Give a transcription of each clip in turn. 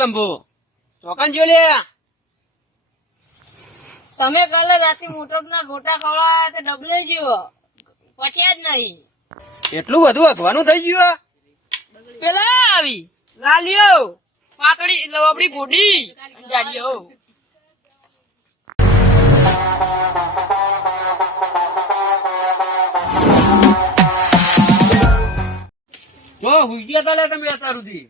શંભુ ચોકન જો લે તમે કાલે રાતે મોટરના ગોટા ખવડાયા તો ડબલે જીવો પચ્યા જ નહીં. એટલું બધું અગવાનું થઈ ગયું. પેલા આવી લાલિયો પાતળી લવબડી બોડી જાડિયો જો હુઈ ગયા તા લે તમે અત્યાર સુધી.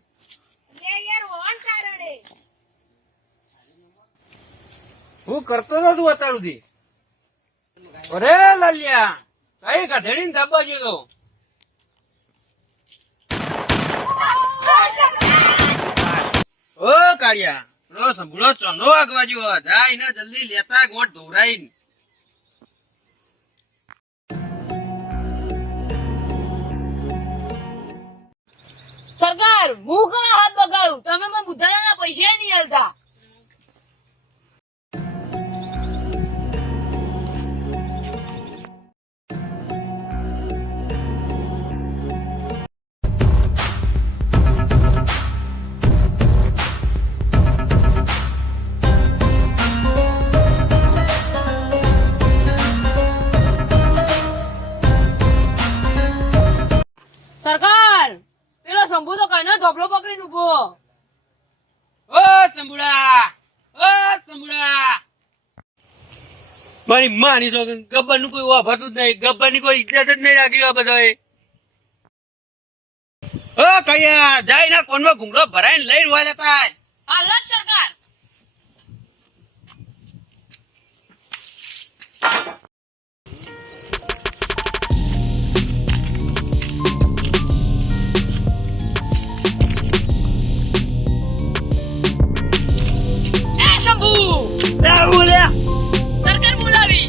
હું કરતો હતો તું અત્યાર સુધી? અરે લાલિયા કઈ ગધેડી ને ધબ્બા ગયો ઓ કાળિયા લો સંભળો ચોનો આગવા જેવો જાય ને જલ્દી લેતા ગોઠ ધોરાઈ. સરકાર હું કરા હાથ બગાડું તમે મને બુધાના પૈસા નહીં હાલતા. સરકાર પેલો શંભુ તો કઈ ધોપલો પકડીને ઉભો. ઓ સંભુડા મારી માની તો ગબ્બર નું કોઈ વાપરતું જ નહીં. ગબ્બર ની કોઈ ઇજ્જત જ નહીં રાખી આ બધાએ. ઓ કયા જાય ના કોનમાં ભૂંગળો ભરાઈને લઈને વાય લેતા. હાલ જ સરકાર. સરકાર બોલાવી.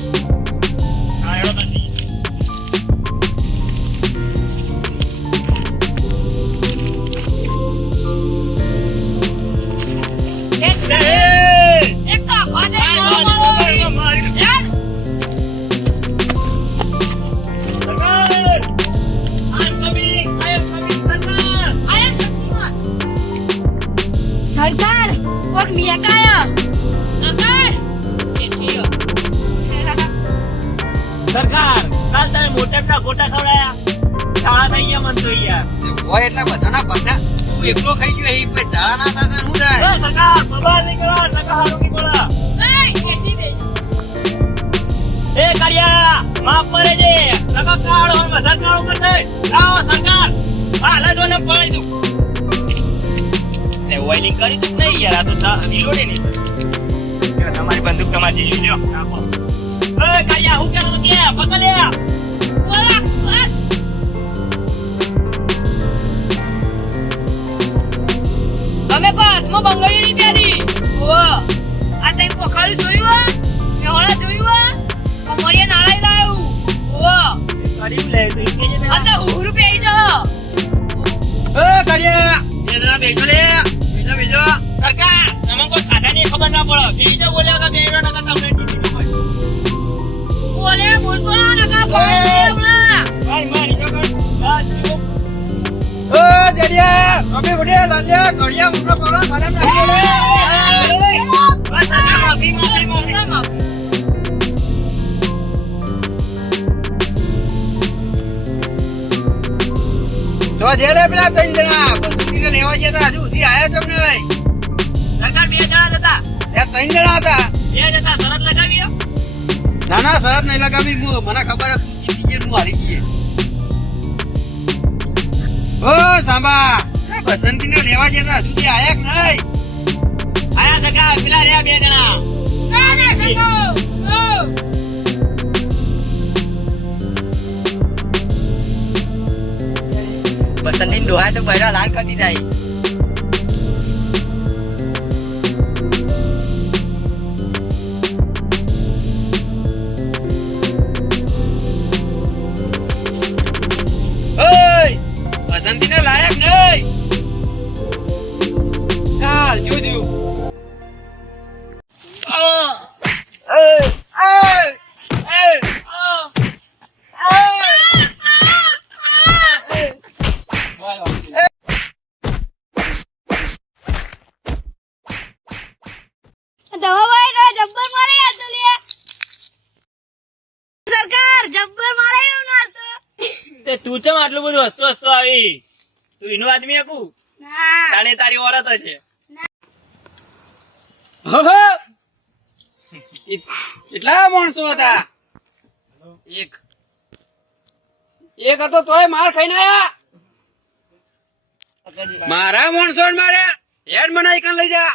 એક તો આખો દે સરકાર કોક મિયા કાયા સરકાર સરકાર કાલ તમે મોટા ગોટા ખવડાયા શાળા થઈ ગયા મન તો યાર હોય એટલા બધાના પગના તું એકલો ખાઈ ગયો એ પછી ઝાડા ના થતા શું થાય? સરકાર બબાલ નહીં કરો નકા હારું નહીં બોલા એ કાળિયા માફ કરે છે નકા કાળો અને વધારે કાળો કર દે આવો સરકાર હાલ જો ને પડી દઉં ને ઓઇલિંગ કરી દઉં નહીં યાર આ તો રીલોડે નહીં તમારી બંદૂક તમારી જીવી લ્યો નાખો એ કાળિયા હું કેતો કે પકડ લે અમે કો હાથમાં બંગડી ની પ્યારી ઓ આ તઈ પોખાડી જોયું મે હોળા જોયું મોરિયા નાળાઈ લાયું ઓ કરી લે તો કે જે આ તો 100 રૂપિયા આઈ ઓ કાળિયા બેના બેસો લે બેસો સરકાર તમને કોઈ ખાધાની ખબર ના પડે બીજો બોલ્યા કે બેનો નકા તમને ટીવી ન હોય બોલે બોલતો ના નકા બોલે હમણાં ભાઈ મારી જગર આ જો ઓ જડિયા અમે બડિયા લાલિયા ગડિયા મુકા પકડો મારા નાખી લે. બસ સરકાર માફી તો જેલે પેલા ત્રણ જણા બંદૂકીને લેવા ગયા હતા હજુ સુધી આયા તમને ભાઈ. સરકાર બે જણા હતા એ ત્રણ જણા હતા. બે જતા શરત લગાવી ના ના શરત નહીં લગાવી મને ખબર હતી હું હારી ગઈ. ઓ સાંભા બસંતી ને લેવા જતા હજુ સુધી આયા કે નહીં? આયા સરકાર પેલા રહ્યા બે જણા આને સંગો ઓ બસંતી દોહાય તો બૈરા લાલ કરી જાય બસંતી ને લાયક નહીં. ચાલ જોજો તું ચમ આટલું બધું હસતો હસતો આવી? તું એનો આદમી હકું? ના તાણે તારી ઓરત હશે. કેટલા માણસો હતા? એક. એક હતો તોય માર ખાઈને આયા. મારા માણસો માર્યા હેડ મને લઈ જા.